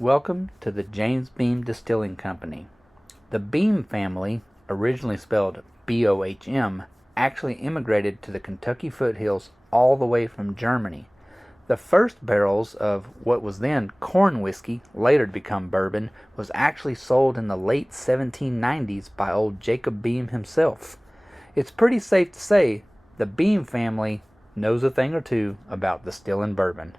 Welcome to the James Beam Distilling Company. The Beam family, originally spelled B-O-H-M, actually immigrated to the Kentucky foothills all the way from Germany. The first barrels of what was then corn whiskey, later to become bourbon, was actually sold in the late 1790s by old Jacob Beam himself. It's pretty safe to say the Beam family knows a thing or two about distilling bourbon.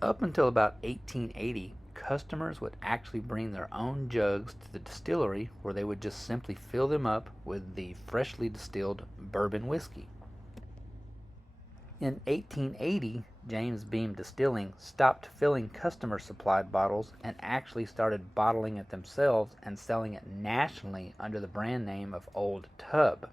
Up until about 1880, customers would actually bring their own jugs to the distillery where they would just simply fill them up with the freshly distilled bourbon whiskey. In 1880, James Beam Distilling stopped filling customer-supplied bottles and actually started bottling it themselves and selling it nationally under the brand name of Old Tub.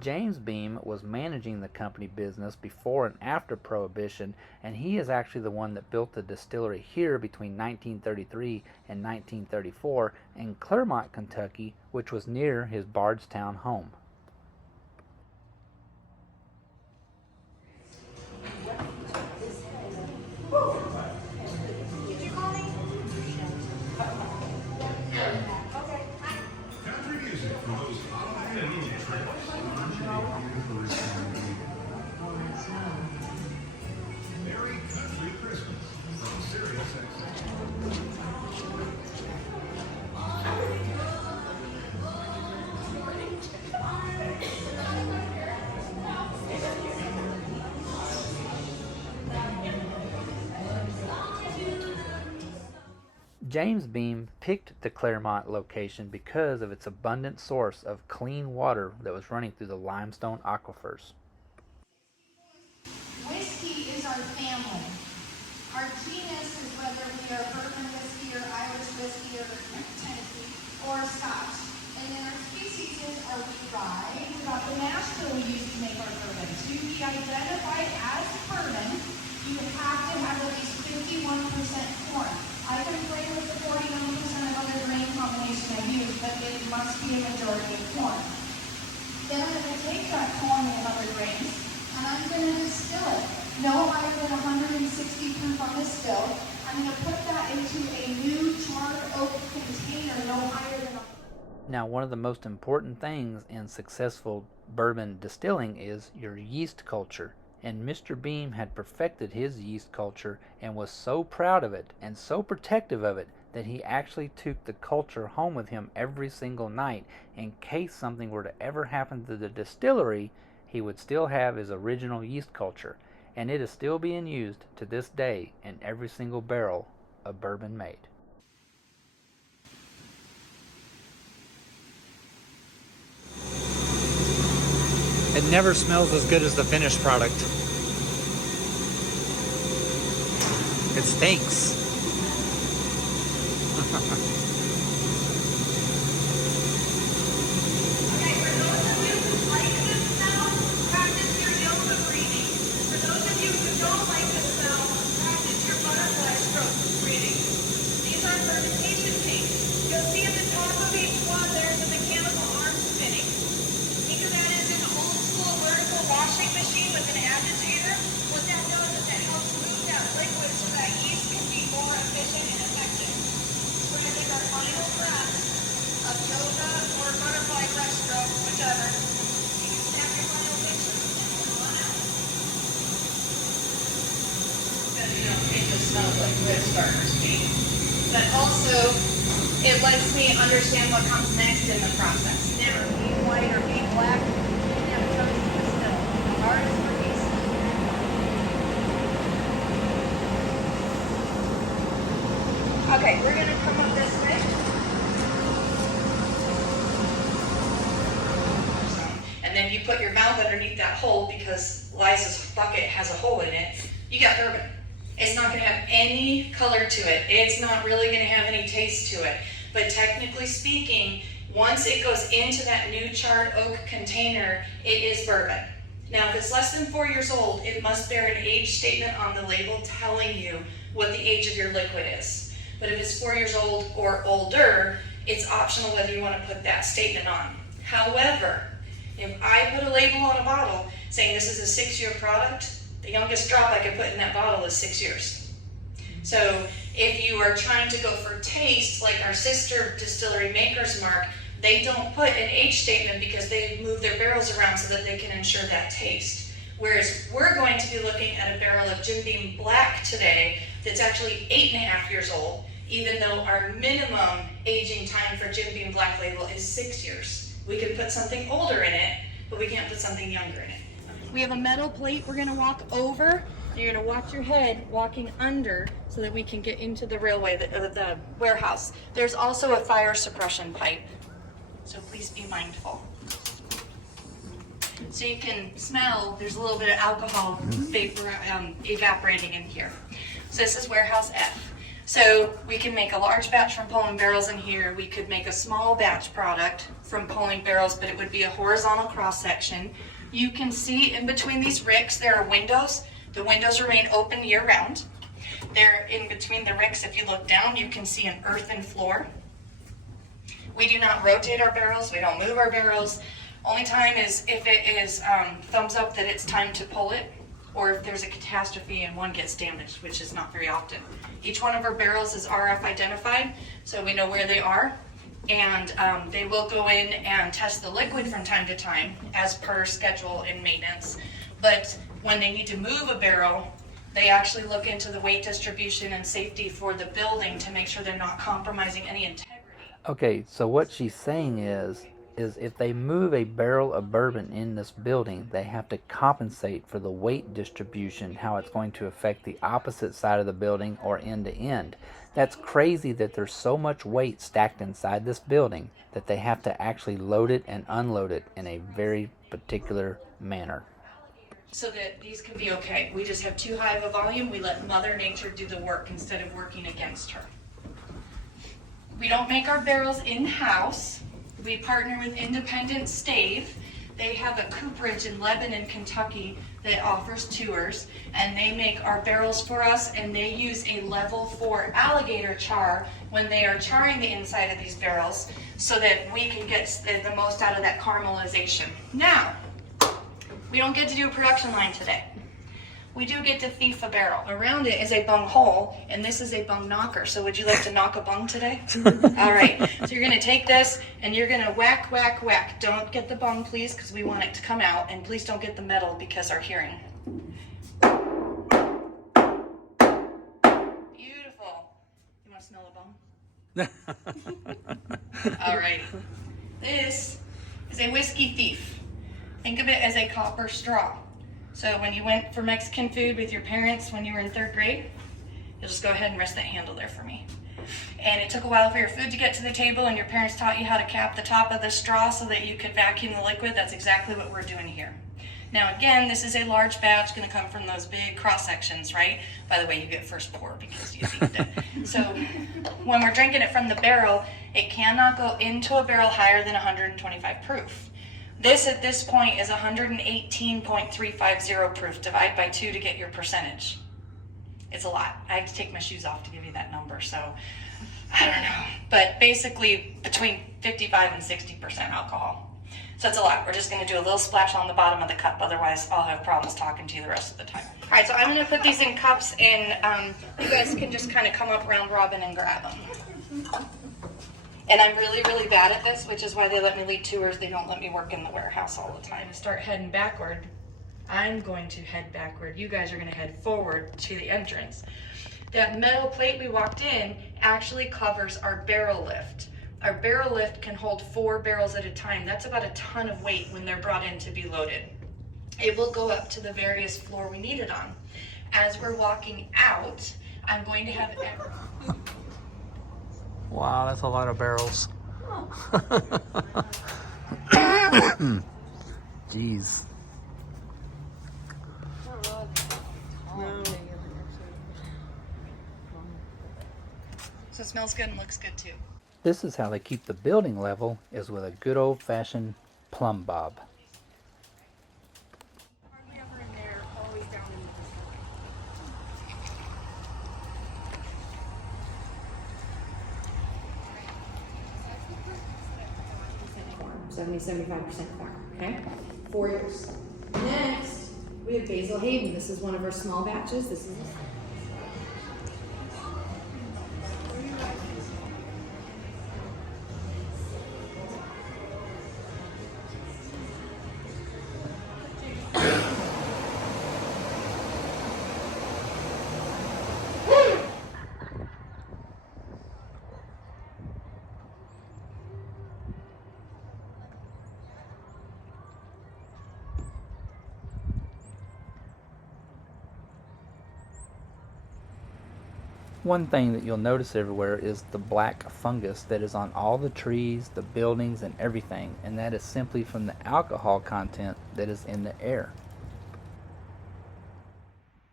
James Beam was managing the company business before and after Prohibition, and he is actually the one that built the distillery here between 1933 and 1934 in Claremont, Kentucky, which was near his Bardstown home. James Beam picked the Claremont location because of its abundant source of clean water that was running through the limestone aquifers. Whiskey is our family. Our genus is whether we are bourbon whiskey or Irish whiskey or Tennessee or Scotch. And then our species is, are we rye? We got the mash bill we use to make our bourbon. To be identified as bourbon, you have to have at least 51% corn. I can play with the 49% of other grain combination I use, but it must be a majority of corn. Then I'm going to take that corn and other grains, and I'm going to distill it. No higher than 160 proof on this still. I'm going to put that into a new charred oak container, no higher than Now, one of the most important things in successful bourbon distilling is your yeast culture. And Mr. Beam had perfected his yeast culture and was so proud of it and so protective of it that he actually took the culture home with him every single night. In case something were to ever happen to the distillery, he would still have his original yeast culture, and it is still being used to this day in every single barrel of bourbon made. It never smells as good as the finished product. It stinks. Okay, for those of you who like this smell, practice your yoga breathing. For those of you who don't like the smell, practice your butterfly stroke breathing. These are fermentation tanks. You'll see at the top of each one there's a mechanical arm spinning. Think of that as an old school vertical washing machine with an agitator. What that does is it helps move that liquid so that yeast can be more efficient and effective. We're going to take our final breath of yoga or butterfly breaststroke, whichever. You can snap your final picture and we'll run out. It just smells like good starters to me. But also, it lets me understand what comes next in the process. Never being white or being black. You have chosen to distill. The hardest for yeast. Okay, we're going to come up this way. And then you put your mouth mouth underneath that hole, because Liza's bucket has a hole in it, you got bourbon. It's not going to have any color to it. It's not really going to have any taste to it. But technically speaking, once it goes into that new charred oak container, it is bourbon. Now, if it's less than 4 years old, it must bear an age statement on the label telling you what the age of your liquid is. But if it's 4 years old or older, it's optional whether you want to put that statement on. However, if I put a label on a bottle saying this is a 6-year product, the youngest drop I could put in that bottle is 6 years. So if you are trying to go for taste, like our sister distillery Maker's Mark, they don't put an age statement because they move their barrels around so that they can ensure that taste. Whereas we're going to be looking at a barrel of Jim Beam Black today that's actually 8.5 years old, even though our minimum aging time for Jim Beam Black label is 6 years. We could put something older in it, but we can't put something younger in it. We have a metal plate we're going to walk over. You're going to watch your head walking under so that we can get into the railway, the warehouse. There's also a fire suppression pipe, so please be mindful. So you can smell, there's a little bit of alcohol vapor evaporating in here. So this is warehouse F. So we can make a large batch from pulling barrels in here. We could make a small batch product from pulling barrels, but it would be a horizontal cross section. You can see in between these ricks there are windows. The windows remain open year round. They're in between the ricks. If you look down, you can see an earthen floor. We do not rotate our barrels. We don't move our barrels. Only time is if it is thumbs up that it's time to pull it, or if there's a catastrophe and one gets damaged, which is not very often. Each one of our barrels is RF identified, so we know where they are. And they will go in and test the liquid from time to time as per schedule in maintenance. But when they need to move a barrel, they actually look into the weight distribution and safety for the building to make sure they're not compromising any integrity. Okay, so what she's saying is if they move a barrel of bourbon in this building, they have to compensate for the weight distribution, how it's going to affect the opposite side of the building or end to end. That's crazy that there's so much weight stacked inside this building that they have to actually load it and unload it in a very particular manner. So that these can be okay. We just have too high of a volume. We let Mother Nature do the work instead of working against her. We don't make our barrels in-house. We partner with Independent Stave. They have a cooperage in Lebanon, Kentucky that offers tours, and they make our barrels for us, and they use a level 4 alligator char when they are charring the inside of these barrels so that we can get the most out of that caramelization. Now, we don't get to do a production line today. We do get to thief a barrel. Around it is a bung hole, and this is a bung knocker. So would you like to knock a bung today? All right. So you're going to take this, and you're going to whack, whack, whack. Don't get the bung, please, because we want it to come out. And please don't get the metal because our hearing. Beautiful. You want to smell a bung? All right. This is a whiskey thief. Think of it as a copper straw. So when you went for Mexican food with your parents when you were in 3rd grade, you'll just go ahead and rest that handle there for me. And it took a while for your food to get to the table, and your parents taught you how to cap the top of the straw so that you could vacuum the liquid. That's exactly what we're doing here. Now again, this is a large batch going to come from those big cross sections, right? By the way, you get first pour because you thieved it. So when we're drinking it from the barrel, it cannot go into a barrel higher than 125 proof. This at this point is 118.350 proof. Divide by 2 to get your percentage. It's a lot. I have to take my shoes off to give you that number, so I don't know. But basically between 55 and 60% alcohol. So it's a lot. We're just going to do a little splash on the bottom of the cup. Otherwise, I'll have problems talking to you the rest of the time. All right, so I'm going to put these in cups, and you guys can just kind of come up round robin and grab them. And I'm really, really bad at this, which is why they let me lead tours. They don't let me work in the warehouse all the time. Start heading backward. I'm going to head backward. You guys are going to head forward to the entrance. That metal plate we walked in actually covers our barrel lift. Our barrel lift can hold 4 barrels at a time. That's about a ton of weight when they're brought in to be loaded. It will go up to the various floor we need it on. As we're walking out, I'm going to have Wow, that's a lot of barrels. Jeez. So it smells good and looks good too. This is how they keep the building level, is with a good old-fashioned plumb bob. Hardly ever in there, always down in the 75% corn, okay? 4 years. Next, we have Basil Hayden. This is one of our small batches. This is One thing that you'll notice everywhere is the black fungus that is on all the trees, the buildings, and everything, and that is simply from the alcohol content that is in the air.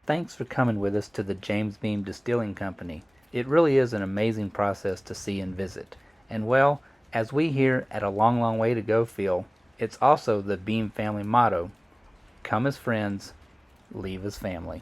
Thanks for coming with us to the James Beam Distilling Company. It really is an amazing process to see and visit. And well, as we here at A Long Long Way to Go feel, it's also the Beam family motto: come as friends, leave as family.